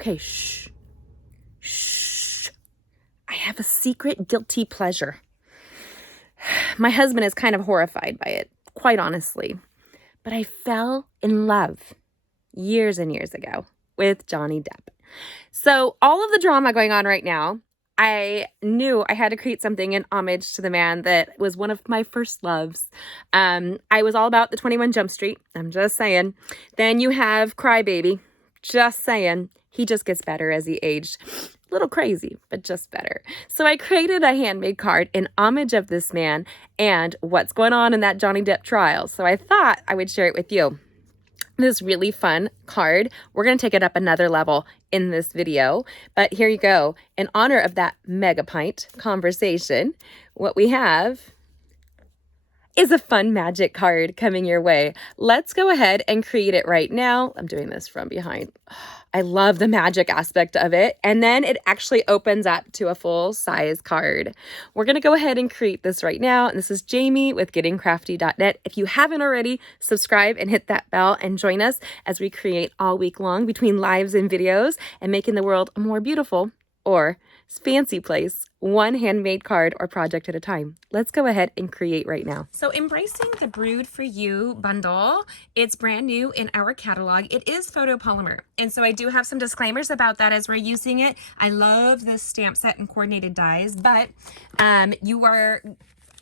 Okay, shh. Shh. I have a secret guilty pleasure. My husband is kind of horrified by it, quite honestly. But I fell in love years and years ago with Johnny Depp. So all of the drama going on right now, I knew I had to create something in homage to the man that was one of my first loves. I was all about the 21 Jump Street. I'm just saying. Then you have Crybaby. Just saying. He just gets better as he aged. A little crazy, but just better. So I created a handmade card in homage of this man and what's going on in that Johnny Depp trial. So I thought I would share it with you. This really fun card. We're going to take it up another level in this video, but here you go. In honor of that mega pint conversation, what we have is a fun magic card coming your way. Let's go ahead and create it right now. I'm doing this from behind. I love the magic aspect of it. And then it actually opens up to a full size card. We're going to go ahead and create this right now. And this is Jamie with gettingcrafty.net. If you haven't already, subscribe and hit that bell and join us as we create all week long between lives and videos and making the world a more beautiful or fancy place, one handmade card or project at a time. Let's go ahead and create right now. So embracing the Brewed For You bundle, it's brand new in our catalog. It is photopolymer. And so I do have some disclaimers about that as we're using it. I love this stamp set and coordinated dies, but you are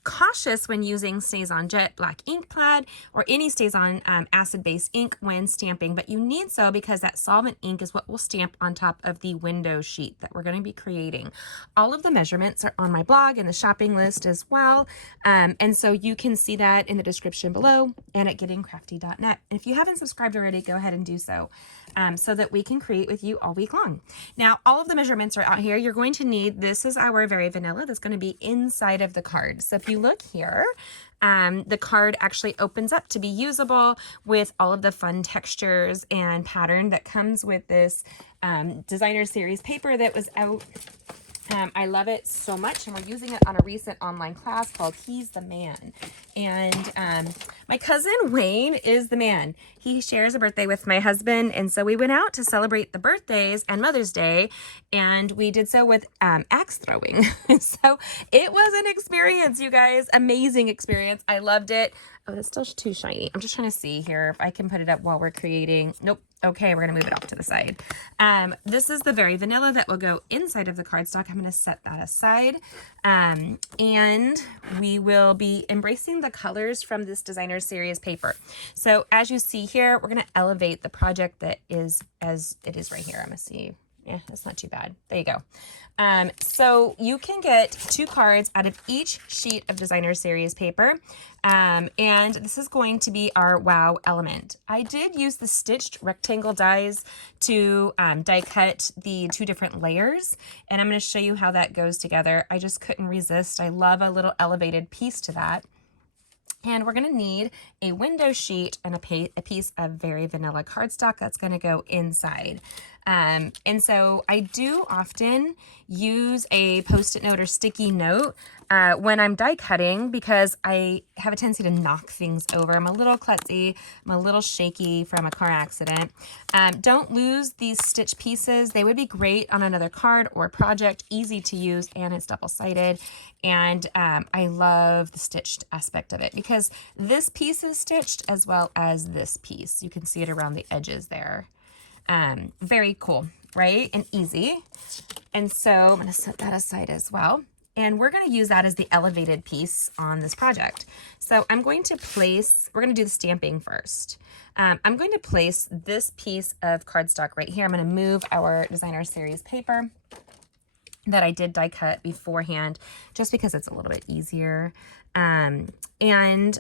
cautious when using StazOn Jet Black Ink Pad or any StazOn acid-based ink when stamping, but you need so because that solvent ink is what will stamp on top of the window sheet that we're going to be creating. All of the measurements are on my blog and the shopping list as well, and so you can see that in the description below and at gettingcrafty.net. And if you haven't subscribed already, go ahead and do so. So that we can create with you all week long. Now, all of the measurements are out here. You're going to need, this is our Very Vanilla that's going to be inside of the card. So if you look here, the card actually opens up to be usable with all of the fun textures and pattern that comes with this designer series paper that was out. I love it so much, and we're using it on a recent online class called He's the Man. And my cousin Wayne is the man. He shares a birthday with my husband, and so we went out to celebrate the birthdays and Mother's Day, and we did so with axe throwing. So it was an experience, you guys. Amazing experience. I loved it. Oh, it's still too shiny. I'm just trying to see here if I can put it up while we're creating. Nope. Okay, we're going to move it off to the side. This is the Very Vanilla that will go inside of the cardstock. I'm going to set that aside. And we will be embracing the colors from this designer series paper. So as you see here, we're going to elevate the project that is as it is right here. I'm going to see. Yeah, that's not too bad. There you go. So you can get 2 cards out of each sheet of designer series paper. And this is going to be our wow element. I did use the stitched rectangle dies to die cut the 2 different layers. And I'm going to show you how that goes together. I just couldn't resist. I love a little elevated piece to that. And we're going to need a window sheet and a piece of Very Vanilla cardstock that's going to go inside. And so I do often use a Post-it note or sticky note when I'm die cutting because I have a tendency to knock things over. I'm a little klutzy. I'm a little shaky from a car accident. Don't lose these stitch pieces. They would be great on another card or project, easy to use, and it's double-sided. And I love the stitched aspect of it because this piece is stitched as well as this piece. You can see it around the edges there. Very cool, right? And easy. And so I'm going to set that aside as well. And we're going to use that as the elevated piece on this project. So I'm going to place, we're going to do the stamping first. I'm going to place this piece of cardstock right here. I'm going to move our designer series paper that I did die cut beforehand, just because it's a little bit easier. And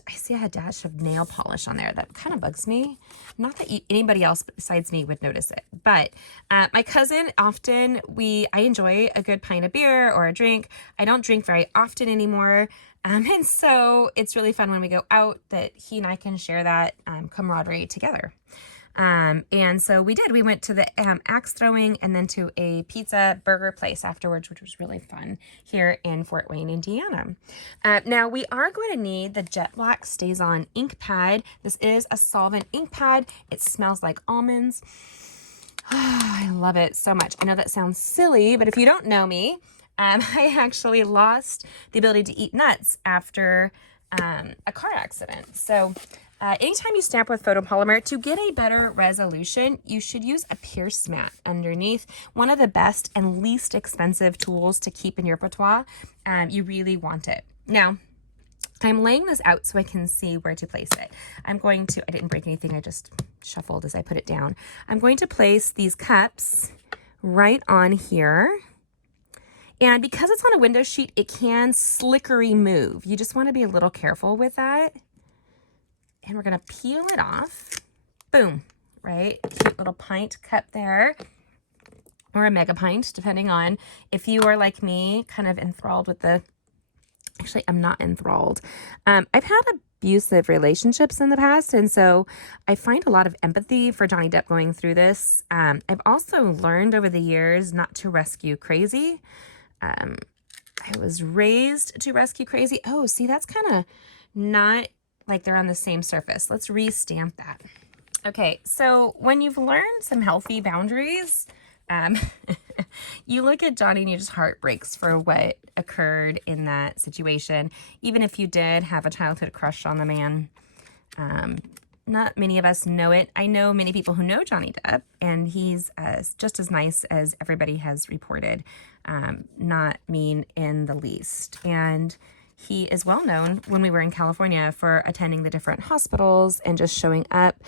I see a dash of nail polish on there. That kind of bugs me. Not that anybody else besides me would notice it, but my cousin often, I enjoy a good pint of beer or a drink. I don't drink very often anymore. And so it's really fun when we go out that he and I can share that camaraderie together. And so we did. We went to the axe throwing and then to a pizza burger place afterwards, which was really fun here in Fort Wayne, Indiana. Now we are going to need the Jet Black StazOn ink pad. This is a solvent ink pad. It smells like almonds. I love it so much. I know that sounds silly, but if you don't know me, I actually lost the ability to eat nuts after a car accident. So anytime you stamp with photopolymer, to get a better resolution, you should use a pierce mat underneath. One of the best and least expensive tools to keep in your repertoire. You really want it. Now, I'm laying this out so I can see where to place it. I didn't break anything, I just shuffled as I put it down. I'm going to place these cups right on here. And because it's on a window sheet, it can slickery move. You just want to be a little careful with that. And we're going to peel it off. Boom, right? Cute little pint cup there. Or a mega pint, depending on if you are like me, kind of enthralled with the... Actually, I'm not enthralled. I've had abusive relationships in the past, and so I find a lot of empathy for Johnny Depp going through this. I've also learned over the years not to rescue crazy. I was raised to rescue crazy. Oh, see, that's kind of not like they're on the same surface. Let's re-stamp that. Okay, so when you've learned some healthy boundaries, you look at Johnny and your just heart breaks for what occurred in that situation. Even if you did have a childhood crush on the man, not many of us know it. I know many people who know Johnny Depp, and he's just as nice as everybody has reported. Not mean in the least. And he is well known when we were in California for attending the different hospitals and just showing up.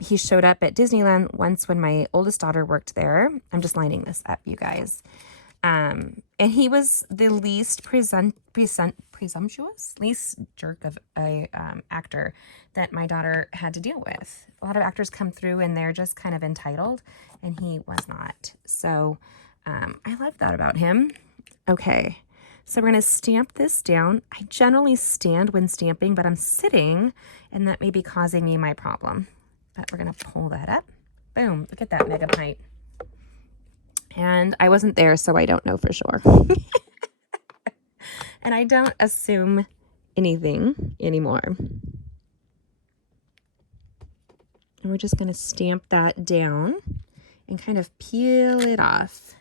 He showed up at Disneyland once when my oldest daughter worked there. I'm just lining this up, you guys. And he was the least presumptuous, least jerk of a actor that my daughter had to deal with. A lot of actors come through and they're just kind of entitled, and he was not. So I love that about him. Okay, so we're going to stamp this down. I generally stand when stamping, but I'm sitting, and that may be causing me my problem. But we're going to pull that up. Boom, look at that mega pint. And I wasn't there, so I don't know for sure. And I don't assume anything anymore. And we're just going to stamp that down and kind of peel it off.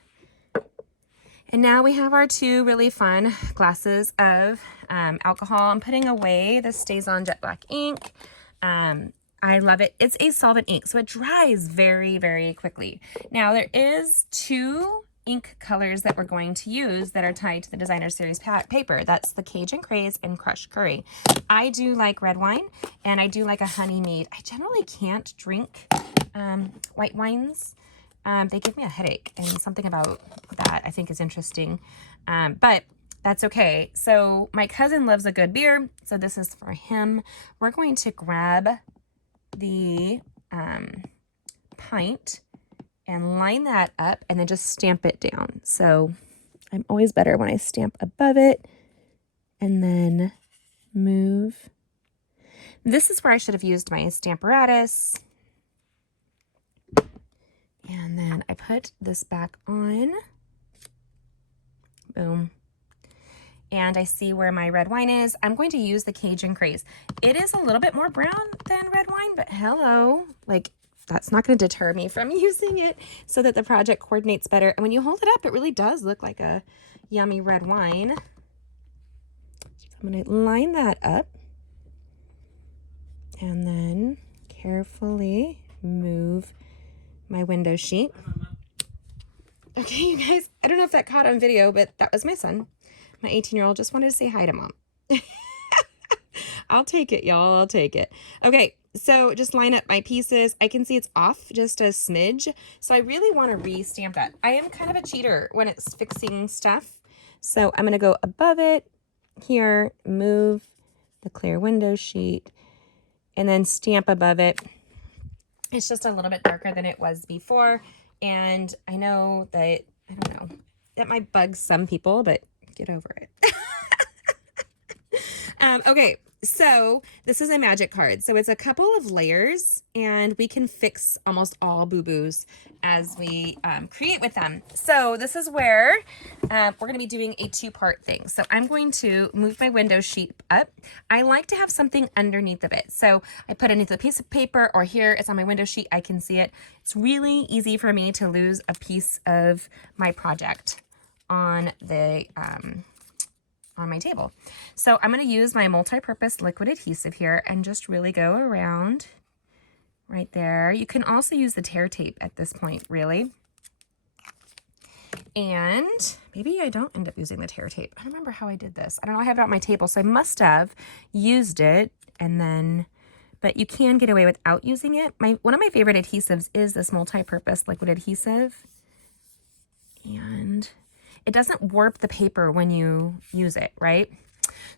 And now we have our two really fun glasses of alcohol. I'm putting away the StazOn Jet Black ink. I love it. It's a solvent ink, so it dries very, very quickly. Now, there is two ink colors that we're going to use that are tied to the Designer Series paper. That's the Cajun Craze and Crushed Curry. I do like red wine, and I do like a honey mead. I generally can't drink white wines. They give me a headache, and something about that I think is interesting. But that's okay. So my cousin loves a good beer, so this is for him. We're going to grab the pint and line that up and then just stamp it down. So I'm always better when I stamp above it and then move. This is where I should have used my Stamparatus. And then I put this back on. Boom. And I see where my red wine is. I'm going to use the Cajun Craze. It is a little bit more brown than red wine, but hello, like that's not going to deter me from using it so that the project coordinates better. And when you hold it up, it really does look like a yummy red wine. So I'm going to line that up and then carefully move my window sheet. Okay, you guys, I don't know if that caught on video, but that was my son. My 18-year-old just wanted to say hi to mom. I'll take it, y'all. I'll take it. Okay, so just line up my pieces. I can see it's off just a smidge, so I really want to re-stamp that. I am kind of a cheater when it's fixing stuff, so I'm going to go above it here, move the clear window sheet, and then stamp above it. It's just a little bit darker than it was before, and I know that, I don't know, that might bug some people, but get over it. Okay, So this is a magic card. So it's a couple of layers and we can fix almost all boo-boos as we create with them. So this is where we're going to be doing a two-part thing. So I'm going to move my window sheet up. I like to have something underneath of it. So I put it into a piece of paper, or here it's on my window sheet. I can see it. It's really easy for me to lose a piece of my project on the on my table. So I'm going to use my multi-purpose liquid adhesive here and just really go around right there. You can also use the tear tape at this point, really. And maybe I don't end up using the tear tape. I don't remember how I did this. I don't know, I have it on my table, so I must have used it and then, but you can get away without using it. One of my favorite adhesives is this multi-purpose liquid adhesive. And it doesn't warp the paper when you use it, right?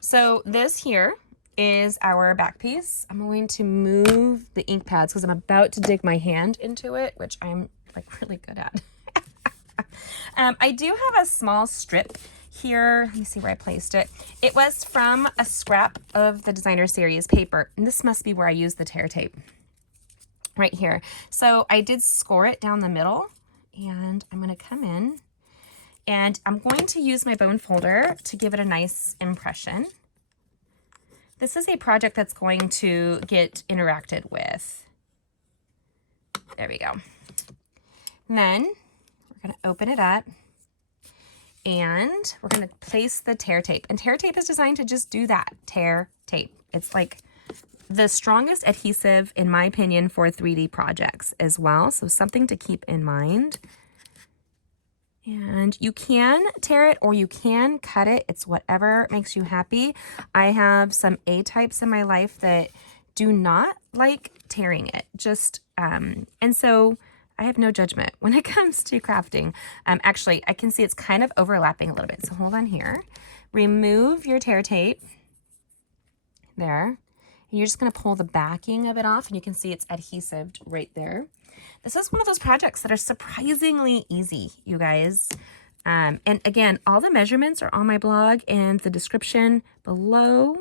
So this here is our back piece. I'm going to move the ink pads because I'm about to dig my hand into it, which I'm like really good at. I do have a small strip here. Let me see where I placed it. It was from a scrap of the Designer Series paper. And this must be where I used the tear tape right here. So I did score it down the middle, and I'm going to come in and I'm going to use my bone folder to give it a nice impression. This is a project that's going to get interacted with. There we go. And then we're going to open it up and we're going to place the tear tape. And tear tape is designed to just do that, tear tape. It's like the strongest adhesive, in my opinion, for 3D projects as well. So something to keep in mind. And you can tear it or you can cut it. It's whatever makes you happy. I have some A-types in my life that do not like tearing it. And so I have no judgment when it comes to crafting. Actually, I can see it's kind of overlapping a little bit. So hold on here. Remove your tear tape. There. And you're just going to pull the backing of it off, and you can see it's adhesived right there. This is one of those projects that are surprisingly easy, you guys. And again, all the measurements are on my blog and the description below.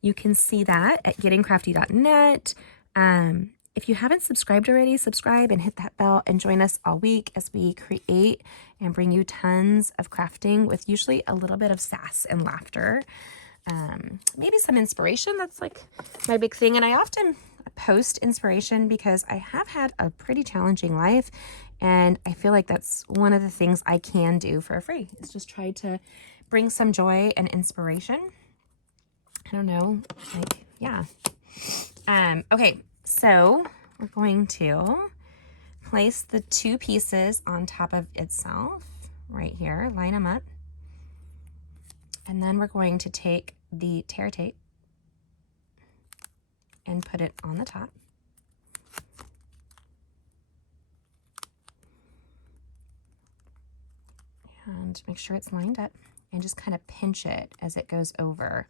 You can see that at gettingcrafty.net. If you haven't subscribed already, subscribe and hit that bell and join us all week as we create and bring you tons of crafting with usually a little bit of sass and laughter. Maybe some inspiration. That's like my big thing. And I often post inspiration because I have had a pretty challenging life, and I feel like that's one of the things I can do for free, is just try to bring some joy and inspiration. I don't know, like, yeah. Okay, so we're going to place the two pieces on top of itself right here, line them up. And then we're going to take the tear tape and put it on the top. And make sure it's lined up and just kind of pinch it as it goes over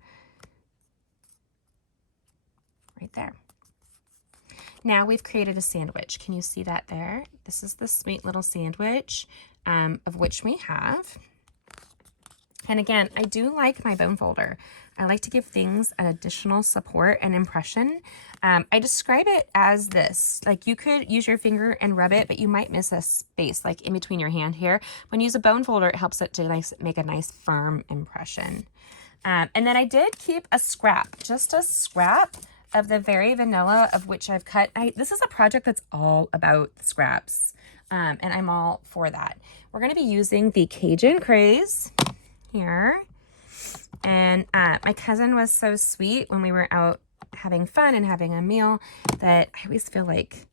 right there. Now we've created a sandwich. Can you see that there? This is the sweet little sandwich of which we have. And again, I do like my bone folder. I like to give things an additional support and impression. I describe it as this. Like, you could use your finger and rub it, but you might miss a space like in between your hand here. When you use a bone folder, it helps it to make a nice firm impression. And then I did keep a scrap, just a scrap of the Very Vanilla, of which I've cut. This is a project that's all about scraps, and I'm all for that. We're going to be using the Cajun Craze here. And my cousin was so sweet when we were out having fun and having a meal that I always feel like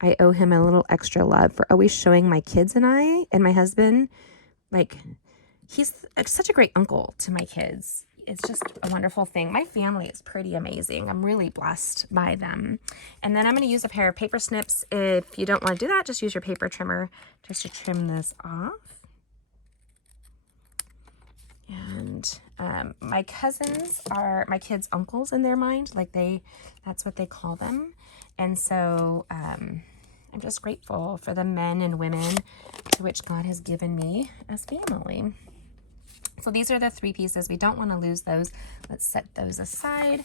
I owe him a little extra love for always showing my kids and I and my husband, like, he's such a great uncle to my kids. It's just a wonderful thing. My family is pretty amazing. I'm really blessed by them. And then I'm going to use a pair of paper snips. If you don't want to do that, just use your paper trimmer just to trim this off. And my cousins are my kids' uncles in their mind. Like, that's what they call them. And so I'm just grateful for the men and women to which God has given me as family. So these are the 3 pieces. We don't want to lose those. Let's set those aside.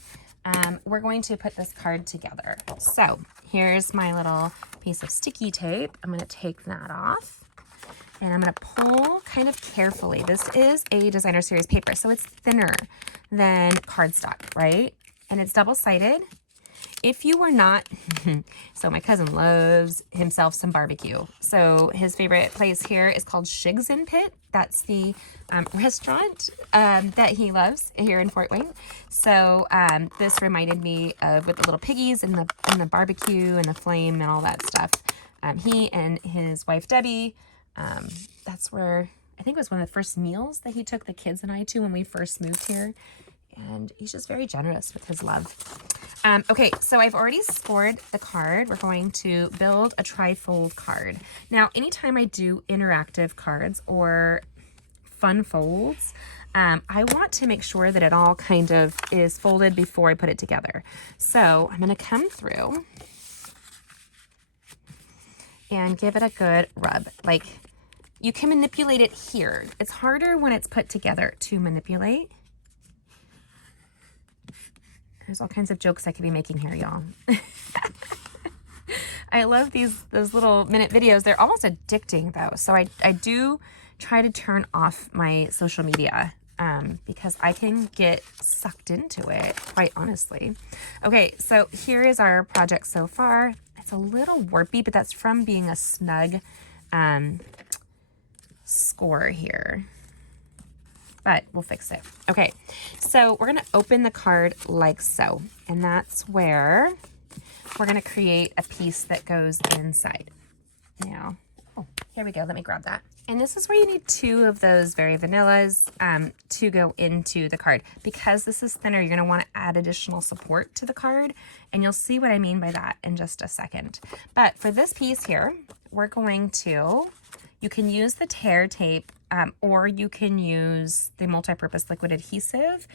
We're going to put this card together. So here's my little piece of sticky tape. I'm going to take that off and I'm going to pull kind of carefully. This is a designer series paper, so it's thinner than cardstock, right? And it's double-sided. If you were not, so my cousin loves himself some barbecue. So his favorite place here is called Shigs and Pit. That's the restaurant that he loves here in Fort Wayne. So this reminded me of with the little piggies and the barbecue and the flame and all that stuff. He and his wife Debbie, that's where I think it was one of the first meals that he took the kids and I to when we first moved here. And he's just very generous with his love. Okay, so I've already scored the card. We're going to build a tri-fold card. Now, anytime I do interactive cards or fun folds, I want to make sure that it all kind of is folded before I put it together. So I'm going to come through and give it a good rub. Like, you can manipulate it here. It's harder when it's put together to manipulate. There's all kinds of jokes I could be making here, y'all. I love those little minute videos. They're almost addicting though. So I do try to turn off my social media because I can get sucked into it, quite honestly. Okay, so here is our project so far. It's a little warpy, but that's from being a snug score here. But we'll fix it. Okay, so we're gonna open the card like so, and that's where we're gonna create a piece that goes inside. Now, oh, here we go, let me grab that. And this is where you need 2 of those Very Vanillas to go into the card. Because this is thinner, you're gonna wanna add additional support to the card, and you'll see what I mean by that in just a second. But for this piece here, we're going to, you can use the tear tape or you can use the multi-purpose liquid adhesive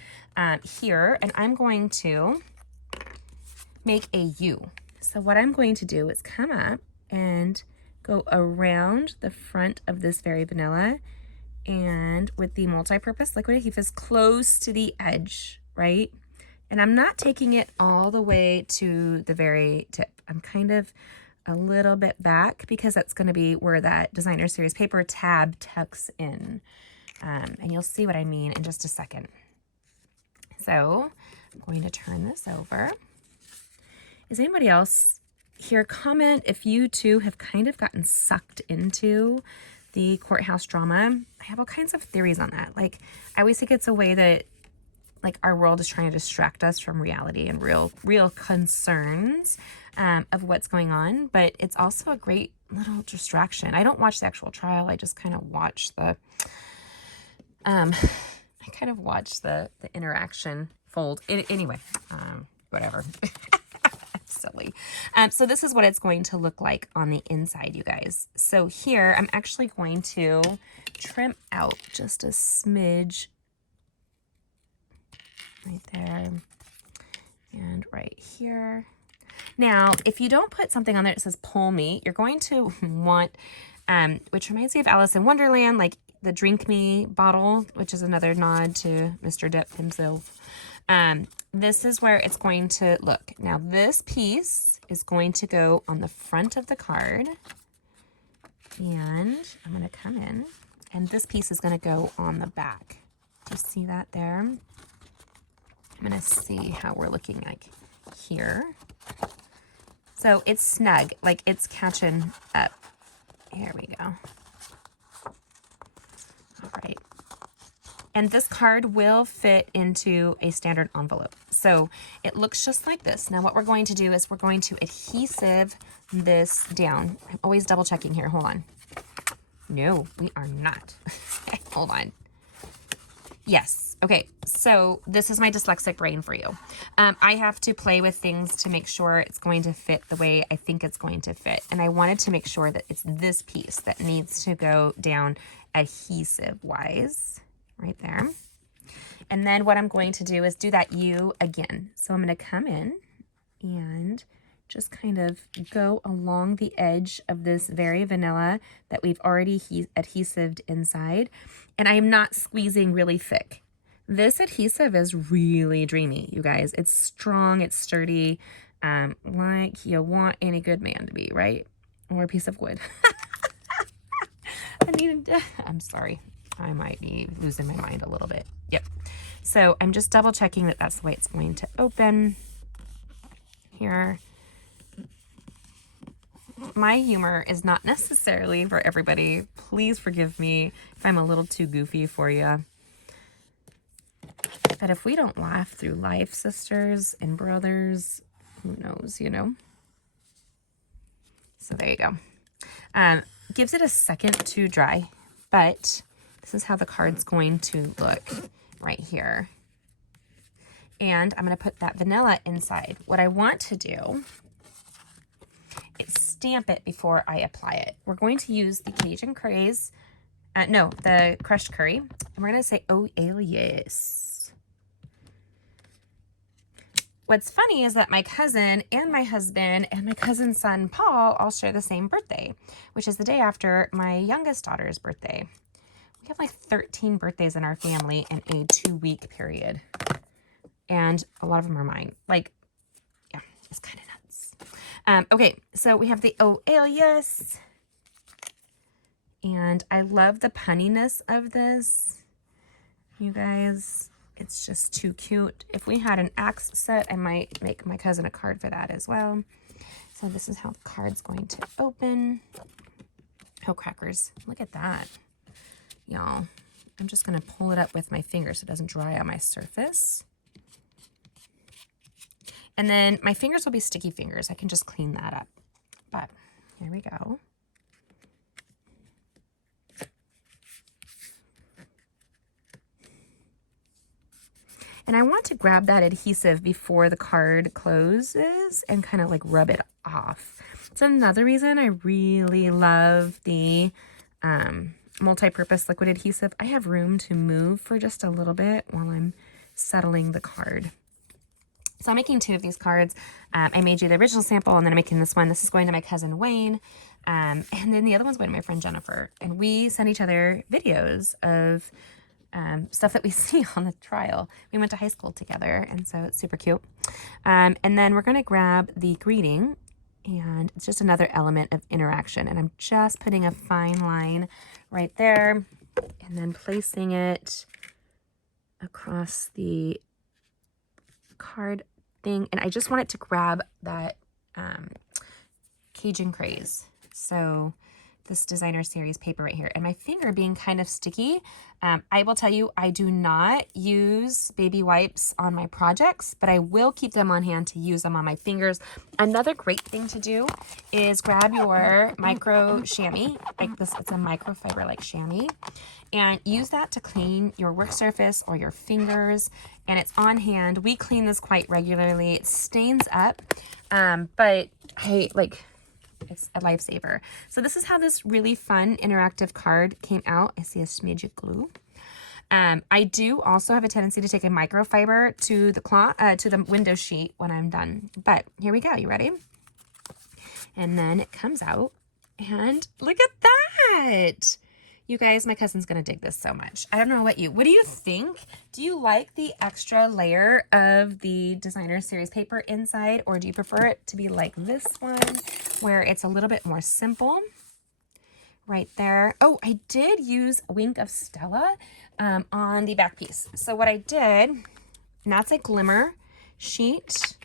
here, and I'm going to make a U. So what I'm going to do is come up and go around the front of this Very Vanilla, and with the multi-purpose liquid adhesive close to the edge, right? And I'm not taking it all the way to the very tip. I'm kind of a little bit back because that's going to be where that designer series paper tab tucks in. And you'll see what I mean in just a second. So I'm going to turn this over. Is anybody else here? Comment if you too have kind of gotten sucked into the courthouse drama. I have all kinds of theories on that. Like, I always think it's a way that like our world is trying to distract us from reality and real concerns of what's going on, but it's also a great little distraction. I don't watch the actual trial. I just kind of watch the interaction fold. Anyway, whatever. Silly. So this is what it's going to look like on the inside, you guys. So here I'm actually going to trim out just a smidge right there and right here. Now, if you don't put something on there that says pull me, you're going to want, which reminds me of Alice in Wonderland, like the Drink Me bottle, which is another nod to Mr. Depp himself. This is where it's going to look. Now, this piece is going to go on the front of the card, and I'm going to come in, and this piece is going to go on the back. Do you see that there? I'm going to see how we're looking like here. So it's snug, like it's catching up. Here we go. All right. And this card will fit into a standard envelope. So it looks just like this. Now what we're going to do is we're going to adhesive this down. I'm always double checking here. Hold on. No, we are not. Hold on. Yes. Okay. So this is my dyslexic brain for you. I have to play with things to make sure it's going to fit the way I think it's going to fit. And I wanted to make sure that it's this piece that needs to go down adhesive wise right there. And then what I'm going to do is do that U again. So I'm going to come in and just kind of go along the edge of this very vanilla that we've already adhesived inside. And I am not squeezing really thick. This adhesive is really dreamy, you guys. It's strong, it's sturdy, like you want any good man to be, right? Or a piece of wood. I'm sorry. I might be losing my mind a little bit. Yep. So I'm just double checking that that's the way it's going to open here. My humor is not necessarily for everybody. Please forgive me if I'm a little too goofy for you. But if we don't laugh through life, sisters and brothers, who knows, you know? So there you go. Gives it a second to dry, but this is how the card's going to look right here. And I'm going to put that vanilla inside. What I want to do is stamp it before I apply it. We're going to use the Cajun Craze, the crushed curry, and we're going to say, oh, alias. What's funny is that my cousin and my husband and my cousin's son, Paul, all share the same birthday, which is the day after my youngest daughter's birthday. We have like 13 birthdays in our family in a 2-week period. And a lot of them are mine. Like, yeah, it's kind of nuts. Okay, so we have the oh alias. And I love the punniness of this. You guys, it's just too cute. If we had an axe set, I might make my cousin a card for that as well. So this is how the card's going to open. Oh, crackers. Look at that. Y'all, I'm just going to pull it up with my finger so it doesn't dry on my surface. And then my fingers will be sticky fingers. I can just clean that up. But here we go. And I want to grab that adhesive before the card closes and kind of like rub it off. It's another reason I really love the multi-purpose liquid adhesive. I have room to move for just a little bit while I'm settling the card. So I'm making 2 of these cards. I made you the original sample, and then I'm making this one. This is going to my cousin Wayne, and then the other one's going to my friend Jennifer. And we send each other videos of stuff that we see on the trial. We went to high school together, and so it's super cute. And then we're going to grab the greeting, and it's just another element of interaction. And I'm just putting a fine line right there, and then placing it across the card thing. And I just want it to grab that Cajun Craze. So this designer series paper right here, and my finger being kind of sticky. I will tell you, I do not use baby wipes on my projects, but I will keep them on hand to use them on my fingers. Another great thing to do is grab your micro chamois, like this, it's a microfiber like chamois, and use that to clean your work surface or your fingers. And it's on hand. We clean this quite regularly. It stains up, but hey, like, it's a lifesaver. So this is how this really fun interactive card came out. I see a smidge of glue. I do also have a tendency to take a microfiber to the cloth, to the window sheet when I'm done. But here we go. You ready? And then it comes out, and look at that. You guys, my cousin's going to dig this so much. I don't know what do you think? Do you like the extra layer of the designer series paper inside, or do you prefer it to be like this one where it's a little bit more simple? Right there. Oh, I did use a Wink of Stella on the back piece. So what I did, and that's a glimmer sheet,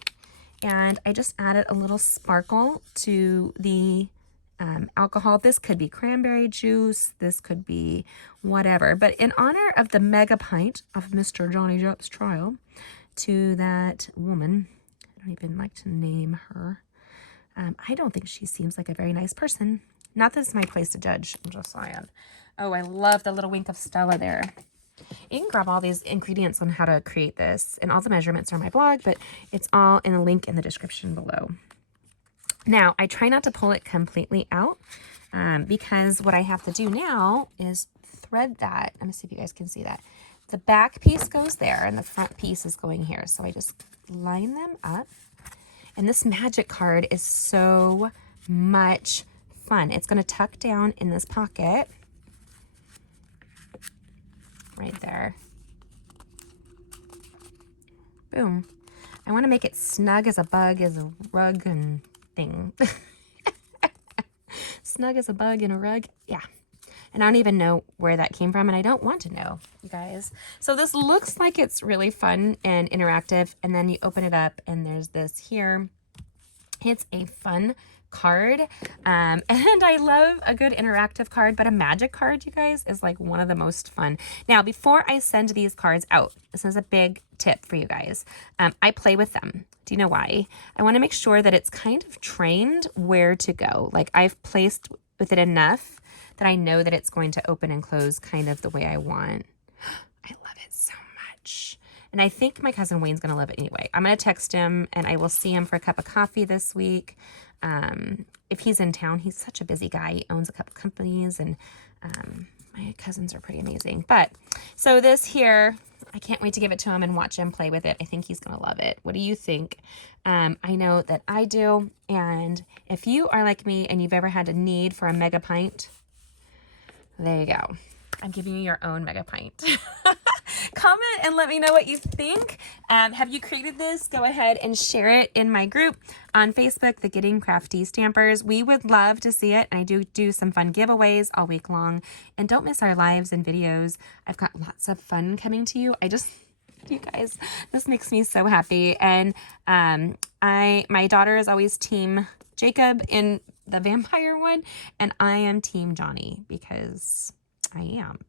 and I just added a little sparkle to the alcohol. This could be cranberry juice. This could be whatever. But in honor of the mega pint of Mr. Johnny Depp's trial to that woman, I don't even like to name her. I don't think she seems like a very nice person. Not that it's my place to judge. I'm just saying. Oh, I love the little Wink of Stella there. You can grab all these ingredients on how to create this, and all the measurements are on my blog, but it's all in a link in the description below. Now, I try not to pull it completely out because what I have to do now is thread that. Let me see if you guys can see that. The back piece goes there and the front piece is going here. So I just line them up, And this magic card is so much fun. It's going to tuck down in this pocket right there. Boom. I want to make it snug as a bug, as a rug and thing. Snug as a bug in a rug. Yeah. And I don't even know where that came from, and I don't want to know, you guys. So this looks like it's really fun and interactive, and then you open it up, and there's this here. It's a fun card, and I love a good interactive card, but a magic card, you guys, is like one of the most fun. Now, before I send these cards out, this is a big tip for you guys. I play with them. Do you know why? I want to make sure that it's kind of trained where to go. Like, I've placed with it enough that I know that it's going to open and close kind of the way I want. I love it so much. And I think my cousin Wayne's going to love it anyway. I'm going to text him, and I will see him for a cup of coffee this week. If he's in town, he's such a busy guy. He owns a couple companies, and my cousins are pretty amazing. But so this here, I can't wait to give it to him and watch him play with it. I think he's going to love it. What do you think? I know that I do. And if you are like me and you've ever had a need for a mega pint, there you go. I'm giving you your own mega pint. Comment and let me know what you think. Have you created this? Go ahead and share it in my group on Facebook, the Getting Crafty Stampers. We would love to see it. And I do some fun giveaways all week long. And don't miss our lives and videos. I've got lots of fun coming to you. You guys, this makes me so happy. And my daughter is always team Jacob in the vampire one, and I am team Johnny because I am.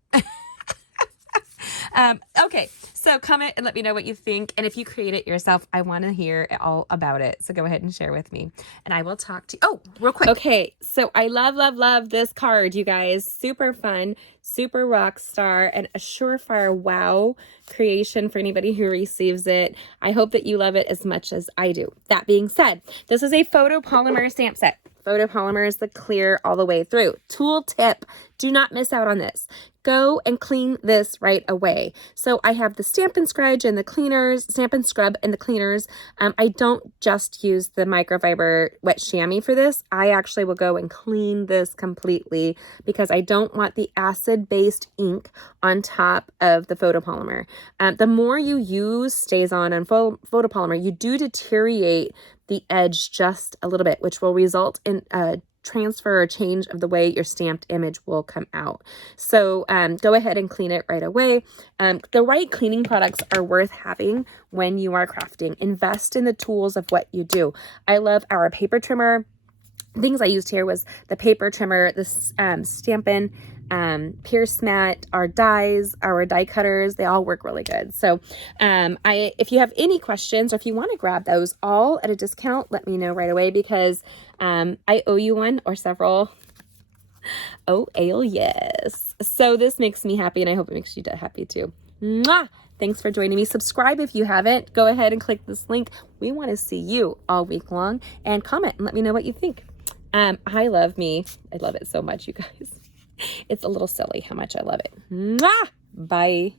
Okay, so comment and let me know what you think. And if you create it yourself, I want to hear all about it. So go ahead and share with me, and I will talk to you. Oh, real quick. Okay, so I love this card, you guys. Super fun, super rock star, and a surefire wow creation for anybody who receives it. I hope that you love it as much as I do. That being said, this is a photopolymer stamp set. Photopolymer is the clear all the way through. Tool tip, do not miss out on this. Go and clean this right away. So I have the Stampin' Scrub and the cleaners, Stampin' Scrub and the cleaners. I don't just use the microfiber wet chamois for this. I actually will go and clean this completely because I don't want the acid-based ink on top of the photopolymer. The more you use StazOn and photopolymer, you do deteriorate the edge just a little bit, which will result in a transfer or change of the way your stamped image will come out. So go ahead and clean it right away. The right cleaning products are worth having when you are crafting. Invest in the tools of what you do. I love our paper trimmer. Things I used here was the paper trimmer, the Stampin' Pierce mat, our dies, our die cutters, they all work really good. So if you have any questions or if you want to grab those all at a discount, let me know right away because I owe you one or several. Oh, yes. So this makes me happy, and I hope it makes you happy too. Mwah! Thanks for joining me. Subscribe if you haven't. Go ahead and click this link. We want to see you all week long, and comment and let me know what you think. I love me. I love it so much, you guys. It's a little silly how much I love it. Mwah! Bye.